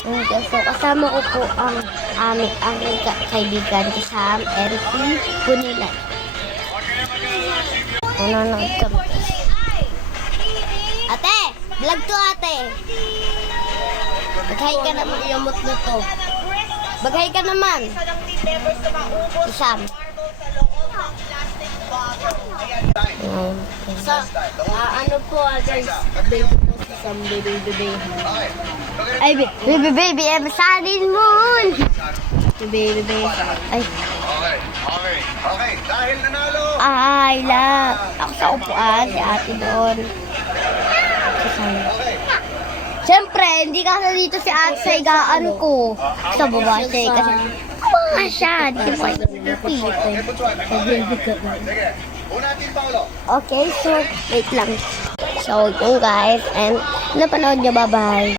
Okay, so kasama ko po ang aming kaibigan si Sam and si Punilan. Nanonood kami. Ate! Vlog to ate! Baghay ka naman. Iyamot na to. Baghay ka naman. Si Sam. So, ano po guys, baby po si Sam, baby. Ay, baby, salin mo! Baby. Ay. Okay. Dahil nanalo. Ay, lang. Ako sa upuan, si ate doon. Si Sam. Siyempre, hindi kasi dito si ate sa higaan ko. Sa baba siya kasi kumanga siya. Hindi ko kayo pilit eh. Sige. Unatin, Paolo. Okay, so, wait lang. So, yun guys, and napanood nyo, bye-bye.